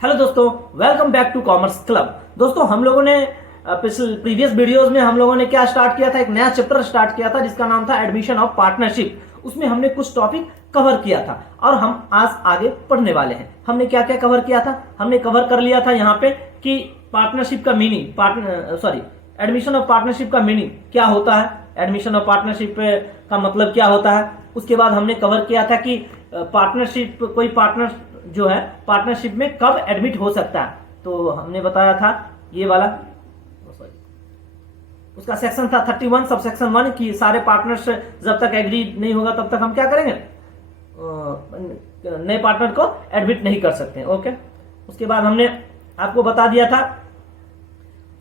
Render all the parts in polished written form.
Hello दोस्तों, welcome back to commerce club. दोस्तों, हम लोगों ने प्रीवियस वीडियोस में हम लोगों ने क्या स्टार्ट किया था, एक नया चैप्टर स्टार्ट किया था जिसका नाम था एडमिशन ऑफ पार्टनरशिप। उसमें हमने कुछ टॉपिक कवर किया था और हम आज आगे पढ़ने वाले हैं। हमने क्या क्या कवर किया था? हमने कवर कर लिया था यहाँ पे कि पार्टनरशिप का मीनिंग, एडमिशन ऑफ पार्टनरशिप का मीनिंग क्या होता है, एडमिशन ऑफ पार्टनरशिप का मतलब क्या होता है। उसके बाद हमने कवर किया था कि पार्टनरशिप, कोई पार्टनर जो है पार्टनरशिप में कब एडमिट हो सकता है। तो हमने बताया था ये वाला, सॉरी, उसका सेक्शन था 31 सब सेक्शन 1 कि सारे पार्टनर्स जब तक एग्री नहीं होगा तब तक हम क्या करेंगे, नए पार्टनर को एडमिट नहीं कर सकते। ओके, उसके बाद हमने आपको बता दिया था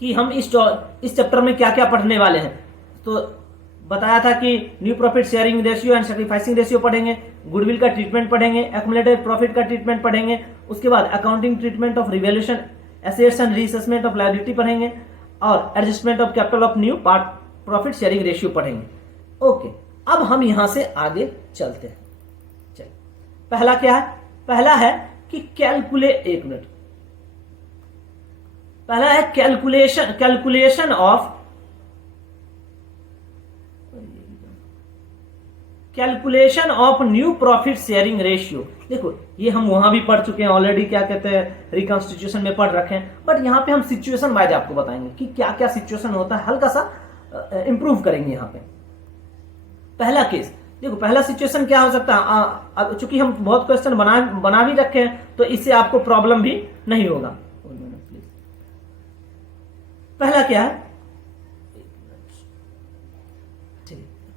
कि हम इस चैप्टर में क्या क्या पढ़ने वाले हैं। तो बताया था कि new profit sharing ratio and sacrificing ratio पढ़ेंगे, गुडविल का ट्रीटमेंट पढ़ेंगे, एक्युमुलेटेड प्रॉफिट का ट्रीटमेंट पढ़ेंगे, उसके बाद accounting treatment of revaluation assets and reassessment of liability पढ़ेंगे और adjustment of capital of new profit sharing ratio पढ़ेंगे। ओके, अब हम यहां से आगे चलते हैं। चलिए, पहला क्या है? पहला है कि एक मिनट, पहला है calculation of new profit sharing ratio. देखो, ये हम वहां भी पढ़ चुके हैं ऑलरेडी, क्या कहते हैं, रिकॉन्स्टिट्यूशन में पढ़ रखे हैं, बट यहां पे हम सिचुएशन वाइज आपको बताएंगे कि क्या क्या सिचुएशन होता है, हल्का सा इंप्रूव करेंगे यहां पे। पहला केस देखो, पहला सिचुएशन क्या हो सकता है, चूंकि हम बहुत क्वेश्चन बना भी रखे हैं तो इससे आपको प्रॉब्लम भी नहीं होगा। पहला क्या है?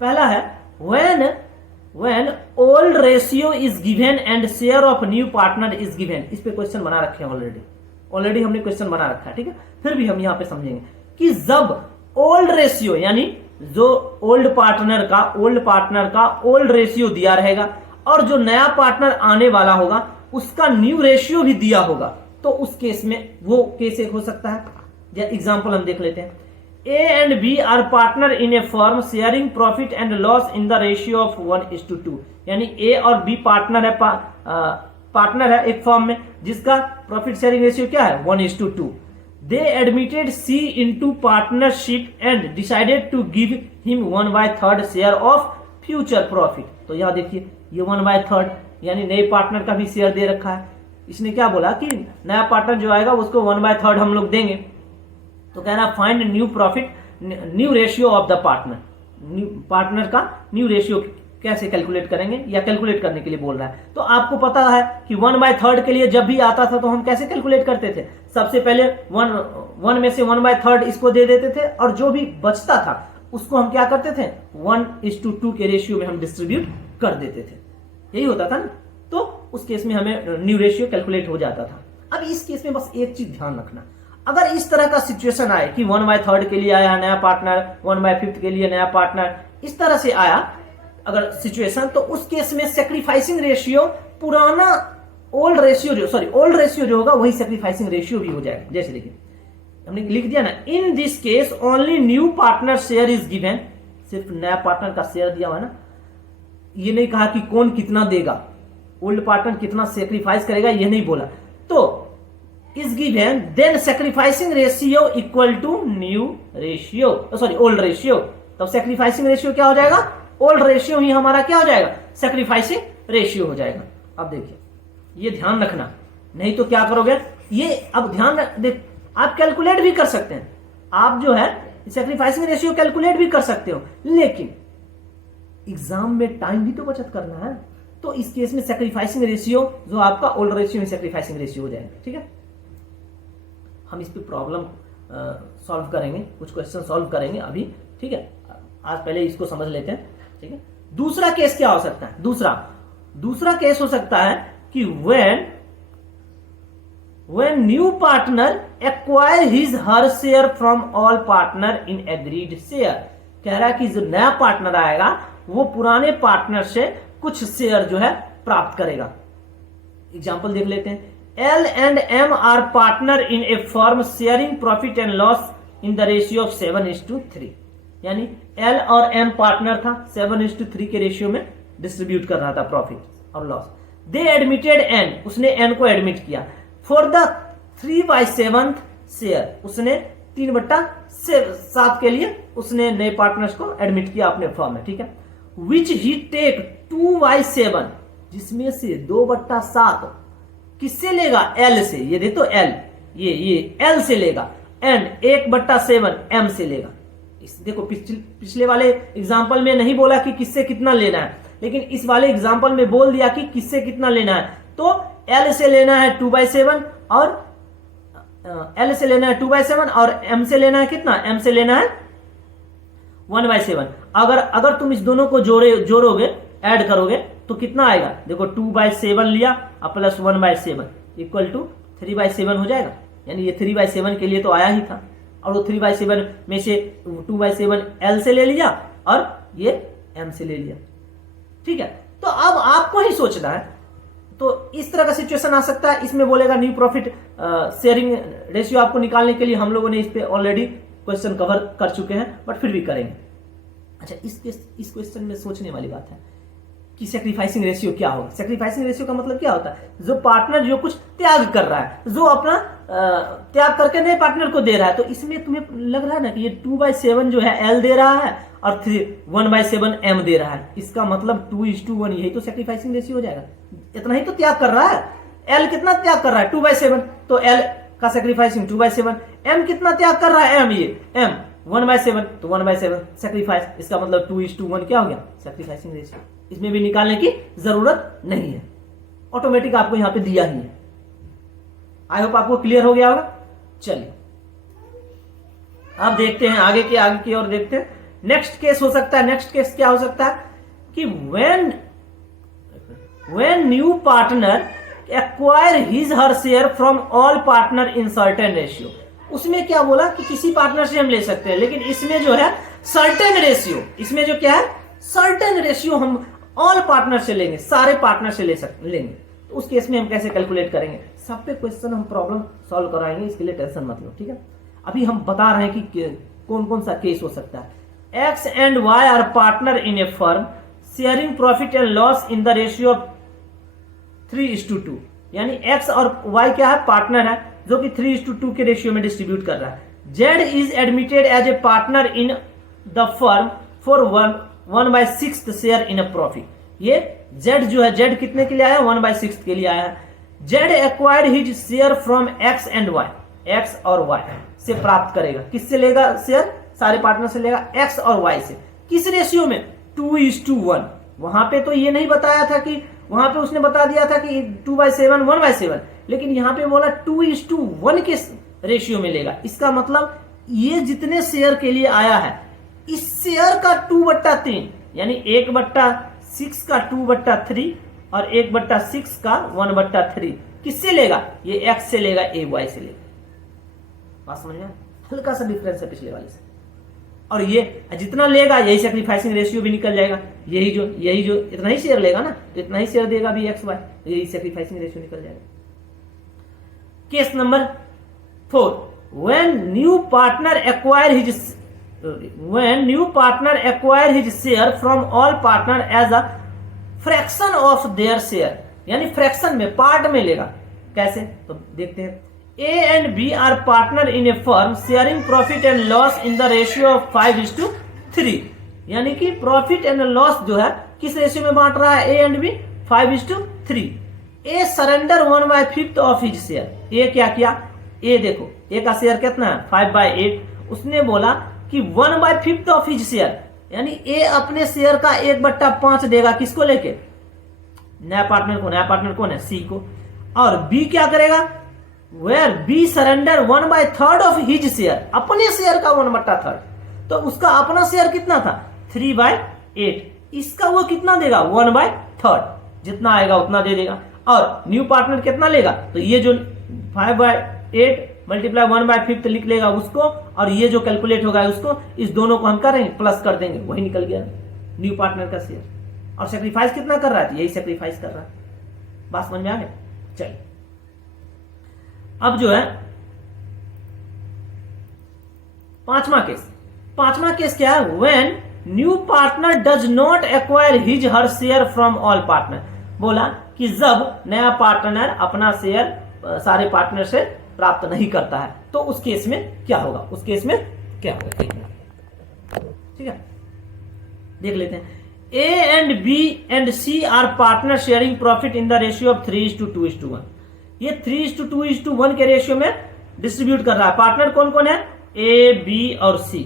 पहला है when old ratio is given and share of new partner is given। इस पे क्वेश्चन बना रखे हैं ऑलरेडी हमने क्वेश्चन बना रखा है, ठीक है। फिर भी हम यहां पे समझेंगे कि जब ओल्ड रेशियो, यानी जो ओल्ड पार्टनर का ओल्ड रेशियो दिया रहेगा और जो नया पार्टनर आने वाला होगा उसका न्यू रेशियो भी दिया होगा, तो उस केस में वो केस एक हो सकता है। एग्जाम्पल हम देख लेते हैं। A and B are partner in a firm sharing profit and loss in the ratio of 1:2। यानी A और B पार्टनर है एक फर्म में जिसका प्रॉफिट शेयरिंग रेशियो क्या है, 1:2। They admitted C into partnership and decided to give him 1/3 share of future profit। तो यहां देखिए, ये 1/3 यानी नए पार्टनर का भी शेयर दे रखा है। इसने क्या बोला कि नया पार्टनर जो आएगा उसको 1/3 हम लोग देंगे। तो कह रहा है find new ratio of the partner का न्यू रेशियो कैसे कैलकुलेट करेंगे, या कैलकुलेट करने के लिए बोल रहा है। तो आपको पता है कि 1/3 के लिए जब भी आता था तो हम कैसे कैलकुलेट करते थे, सबसे पहले 1 में से 1/3 इसको दे देते थे और जो भी बचता था उसको हम क्या करते थे, 1:2 के रेशियो में हम डिस्ट्रीब्यूट कर देते थे। यही होता था ना। तो उस केस में हमें न्यू रेशियो कैलकुलेट हो जाता था। अब इस केस में बस एक चीज ध्यान रखना, अगर इस तरह का सिचुएशन आए कि 1/3 के लिए आया नया पार्टनर, 1/5 के लिए नया पार्टनर, इस तरह से आया अगर सिचुएशन, तो उस केस में सैक्रिफाइसिंग रेशियो पुराना ओल्ड रेशियो जो होगा वही सैक्रिफाइसिंग रेशियो भी हो जाएगा। जैसे देखिए हमने लिख दिया ना, in this case only new partner share is given. सिर्फ नया पार्टनर का शेयर दिया हुआ है ना, ये नहीं कहा कि कौन कितना देगा, ओल्ड पार्टनर कितना सैक्रिफाइस करेगा, ये नहीं बोला। तो is given then sacrificing ratio equal to new ratio, old ratio। तब sacrificing ratio क्या हो जाएगा, old ratio ही हमारा क्या हो जाएगा, sacrificing ratio हो जाएगा। अब देखिए, ये ध्यान रखना, नहीं तो क्या करोगे, ये अब ध्यान देख, आप कैलकुलेट भी कर सकते हैं, आप जो है sacrificing ratio कैलकुलेट भी कर सकते हो, लेकिन एग्जाम में टाइम भी तो बचत करना है। तो इस केस में sacrificing ratio जो आपका ओल्ड रेशियो में sacrificing रेशियो हो जाएगा, ठीक है। हम इस पे प्रॉब्लम सॉल्व करेंगे, कुछ क्वेश्चन सॉल्व करेंगे अभी, ठीक है। आज पहले इसको समझ लेते हैं, ठीक है। दूसरा केस क्या हो सकता है, दूसरा केस हो सकता है कि when new partner acquire his her share from all partner in agreed share. कह रहा है कि जो नया पार्टनर आएगा वो पुराने पार्टनर से कुछ शेयर जो है प्राप्त करेगा। एग्जाम्पल देख लेते हैं। L and M are partner in a firm sharing profit and loss in the ratio of 7:3। यानी L और M पार्टनर था, 7:3 के रेशियो में डिस्ट्रीब्यूट कर रहा था प्रॉफिट और लॉस। दे एडमिटेड N, उसने N को एडमिट किया फॉर द 3/7 शेयर, उसने 3/7 के लिए उसने नए पार्टनर्स को एडमिट किया अपने फर्म में, ठीक है। विच ही टेक 2/7, जिसमें से 2/7 किससे लेगा, एल से, ये देखो एल, ये एल से लेगा, एंड 1/7 एम से लेगा। इस देखो पिछले वाले एग्जांपल में नहीं बोला कि किससे कितना लेना है, लेकिन इस वाले एग्जांपल में बोल दिया कि किससे कितना लेना है। तो एल से लेना है 2/7 और एल से लेना है 2/7 और एम से लेना है कितना, एम से लेना है 1/7। अगर तुम इस दोनों को जोड़ोगे, ऐड करोगे तो कितना आएगा, देखो 2/7 लिया और प्लस 1/7 इक्वल टू 3/7 हो जाएगा। यानी ये 3/7 के लिए तो आया ही था, और वो 3/7 में से 2/7 एल से ले लिया और ये एम से ले लिया, ठीक है। तो अब आपको ही सोचना है, तो इस तरह का सिचुएशन आ सकता है। इसमें बोलेगा न्यू प्रॉफिट शेयरिंग रेशियो आपको निकालने के लिए हम लोगों ने इस पे ऑलरेडी क्वेश्चन कवर कर चुके हैं, बट फिर भी करेंगे। अच्छा, इस क्वेश्चन में सोचने वाली बात है कि सैक्रिफाइसिंग रेशियो क्या होगा। सैक्रिफाइसिंग रेशियो का मतलब क्या होता है, जो पार्टनर जो कुछ त्याग कर रहा है, जो अपना त्याग करके नए पार्टनर को दे रहा है। तो इसमें तुम्हें लग रहा है ना कि ये 2/7 जो है एल दे रहा है और 1/7 एम दे रहा है, इसका मतलब 2:1, यही तो सैक्रिफाइसिंग रेशियो हो जाएगा। इतना ही तो त्याग कर रहा है। एल कितना त्याग कर रहा है, 2/7, तो एल का सैक्रिफाइसिंग 2/7। एम कितना त्याग कर रहा है, एम 1/7, तो 1/7 सैक्रिफाइस, इसका मतलब 2:1 क्या हो गया, सैक्रिफाइसिंग रेशियो। इसमें भी निकालने की जरूरत नहीं है, ऑटोमेटिक आपको यहां पे दिया ही है। आई होप आपको क्लियर हो गया होगा। चलिए अब देखते हैं आगे की ओर देखते हैं। नेक्स्ट केस हो सकता है, नेक्स्ट केस क्या हो सकता है कि when new partner acquire his her share from all partner in certain ratio. उसमें क्या बोला कि किसी पार्टनर से हम ले सकते हैं, लेकिन इसमें जो है सर्टेन रेशियो, इसमें जो क्या है सर्टेन रेशियो हम ऑल पार्टनर से लेंगे, सारे पार्टनर से लेंगे। तो उस केस में हम कैसे कैलकुलेट करेंगे, सब पे क्वेश्चन हम प्रॉब्लम सॉल्व कराएंगे, इसके लिए टेंशन मत लो, ठीक है। अभी हम बता रहे हैं कि कौन कौन सा केस हो सकता है। X and Y are partner in a firm sharing profit and loss in the ratio of 3:2, यानी एक्स और वाई क्या है, पार्टनर है, जो कि 3:2 के रेशियो में डिस्ट्रीब्यूट कर रहा है। Z is admitted as a partner in the firm for 1/6 share in a profit. ये जेड जो है, जेड कितने के लिए आया, 1/6 के लिए आया है। Z acquired his share from X and Y, X और वाई से प्राप्त करेगा। किससे लेगा शेयर, सारे पार्टनर से लेगा, एक्स और वाई से। किस रेशियो में, 2:1। वहां पे तो ये नहीं बताया था कि, वहां पे उसने बता दिया था कि 2/7 1/7, लेकिन यहां पे बोला 2:1 के रेशियो में लेगा। इसका मतलब ये जितने शेयर के लिए आया है, इस शेयर का 2/3, यानी 1/6 का 2/3 और 1/6 का 1/3 किससे लेगा, ये एक्स से लेगा, ए वाई से लेगा। बात समझ में, हल्का सा डिफरेंस है पिछले वाले से। और ये जितना लेगा यही सैक्रिफाइसिंग रेशियो भी निकल जाएगा। यही जो इतना ही शेयर लेगा ना, तो इतना ही शेयर देगा भी एक्स वाई, यही सैक्रिफाइसिंग रेशियो निकल जाएगा। Case number 4, when new partner acquire his share from all partner as a fraction of their share, यानी फ्रैक्शन में, पार्ट में लेगा। कैसे, तो देखते हैं। A and B are partner in a firm sharing profit and loss in the ratio of 5:3, यानी कि प्रॉफिट एंड लॉस जो है किस रेशियो में बांट रहा है, A and B 5:3। A surrender 1/5 of his share. A क्या किया, ए देखो, ए का शेयर कितना है, 5/8। उसने बोला कि 1/5 ऑफ हिज शेयर, यानी ए अपने शेयर का 1/5 देगा, किसको लेके, नया पार्टनर को। नया पार्टनर कौन है, सी को। और बी क्या करेगा, where B surrender 1/3 of his share, अपने शेयर का 1/3। तो उसका अपना शेयर कितना था, 3/8। इसका वो कितना देगा, 1/3, जितना आएगा उतना दे देगा। और न्यू पार्टनर कितना लेगा, तो ये जो 5/8 मल्टीप्लाई 1/5 लिख लेगा उसको, और ये जो कैलकुलेट होगा उसको, इस दोनों को हम करेंगे प्लस कर देंगे, वही निकल गया न्यू पार्टनर का शेयर। और सेक्रीफाइस कितना कर रहा है, यही सेक्रीफाइस कर रहा है। बात समझ में आ गया। चलिए अब जो है पांचवा केस क्या है, when new partner does not acquire his her share from all partner. बोला कि जब नया पार्टनर अपना शेयर सारे पार्टनर से प्राप्त नहीं करता है, तो उस केस में क्या होगा, उस केस में क्या होगा, ठीक है। देख लेते हैं। A and B and C are partner sharing profit in the ratio of 3:2:1। ये 3:2:1 के रेशियो में डिस्ट्रीब्यूट कर रहा है। पार्टनर कौन कौन है, ए, बी और C.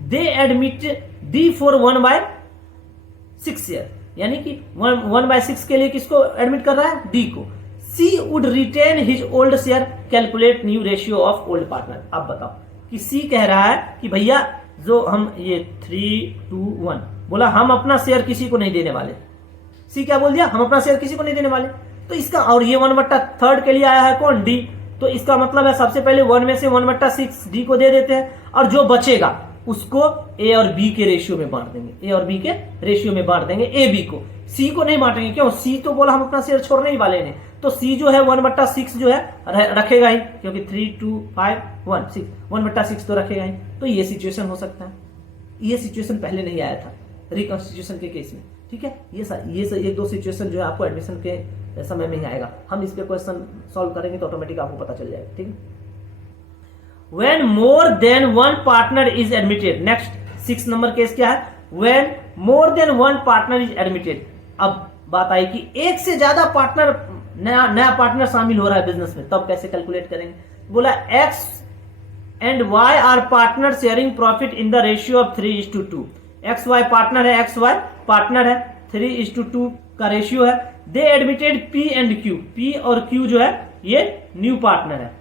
They admit D for 1/6 share, यानी कि 1/6 के लिए किसको एडमिट कर रहा है, डी को। C would retain his old share, calculate new ratio of old partner. अब बताओ कि सी कह रहा है कि भैया जो हम ये 3:2:1 बोला, हम अपना शेयर किसी को नहीं देने वाले। सी क्या बोल दिया, हम अपना शेयर किसी को नहीं देने वाले। तो इसका, और ये 1/3 के लिए आया है कौन, डी। तो इसका मतलब है सबसे पहले 1 में से 1/6 डी को दे देते हैं, और जो बचेगा उसको ए और बी के रेशियो में बांट देंगे, ए और बी के रेशियो में बांट देंगे, ए बी को। सी को नहीं बांटेंगे, क्यों, सी तो बोला हम अपना शेयर छोड़ने ही वाले ने। तो सी जो है 1/6 जो है रखेगा ही, क्योंकि 3:2:5:1 1/6 तो रखेगा ही। तो ये सिचुएशन हो सकता है। ये सिचुएशन पहले नहीं आया था रिकॉन्स्टिट्यूशन के केस में, ठीक है। ये एक दो सिचुएशन जो है आपको एडमिशन के समय में ही आएगा। हम इस पे क्वेश्चन सॉल्व करेंगे तो ऑटोमेटिक आपको पता चल जाएगा, ठीक है। When more than one partner is admitted, next 6 number case क्या है, when more than one partner is admitted। अब बात आई कि एक से ज्यादा पार्टनर, नया पार्टनर शामिल हो रहा है बिजनेस में, तब कैसे कैलकुलेट करेंगे। बोला X and Y are partner sharing profit in the ratio of 3:2। XY partner है, XY पार्टनर है, 3:2 का रेशियो है। They admitted P and Q, P और Q जो है ये न्यू पार्टनर है।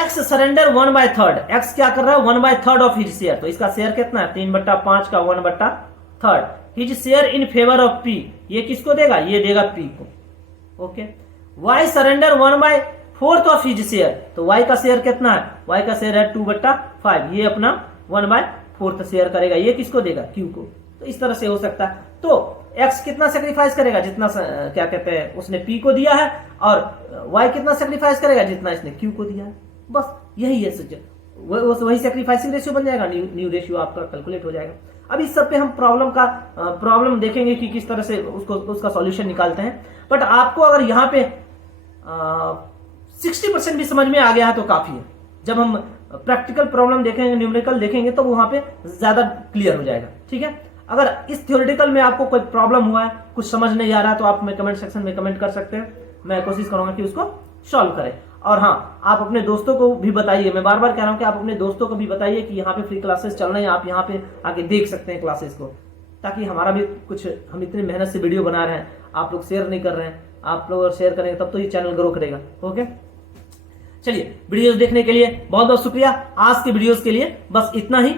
X सरेंडर 1/3, X क्या कर रहा है, 1/3 ऑफ हिज शेयर। तो इसका शेयर कितना है, 3/5 का 1/3। His share in favour of P, ये किसको देगा, ये देगा P को, okay. Y surrender 1/4 of his share. तो Y का शेयर कितना है, Y का शेयर है 2/5, ये अपना 1/4 शेयर करेगा, ये किसको देगा, Q को। तो इस तरह से हो सकता है। तो X कितना सेक्रीफाइस करेगा, जितना क्या कहते हैं उसने P को दिया है, और Y कितना सेक्रीफाइस करेगा, जितना इसने Q को दिया है। बस यही है वही सेक्रीफाइसिंग रेशियो बन जाएगा, न्यू रेशियो आपका कैलकुलेट हो जाएगा। अब इस सब पे हम प्रॉब्लम देखेंगे कि किस तरह से उसका सॉल्यूशन निकालते हैं। बट आपको अगर यहाँ पे 60% भी समझ में आ गया है तो काफी है। जब हम प्रैक्टिकल प्रॉब्लम देखेंगे, न्यूमेरिकल देखेंगे, तो वहां पे ज्यादा क्लियर हो जाएगा, ठीक है। अगर इस थ्योरेटिकल में आपको कोई प्रॉब्लम हुआ है, कुछ समझ नहीं आ रहा है, तो आप हमें कमेंट सेक्शन में कमेंट कर सकते हैं। मैं कोशिश करूंगा कि उसको सॉल्व करें। और हाँ, आप अपने दोस्तों को भी बताइए, मैं बार बार कह रहा हूं कि आप अपने दोस्तों को भी बताइए कि यहाँ पे फ्री क्लासेस चल रहे हैं, आप यहाँ पे आके देख सकते हैं क्लासेस को, ताकि हमारा भी कुछ, हम इतनी मेहनत से वीडियो बना रहे हैं, आप लोग शेयर नहीं कर रहे हैं। आप लोग अगर शेयर करेंगे तब तो ये चैनल ग्रो करेगा, ओके। चलिए, वीडियोस देखने के लिए बहुत बहुत शुक्रिया। आज के वीडियोस के लिए बस इतना ही।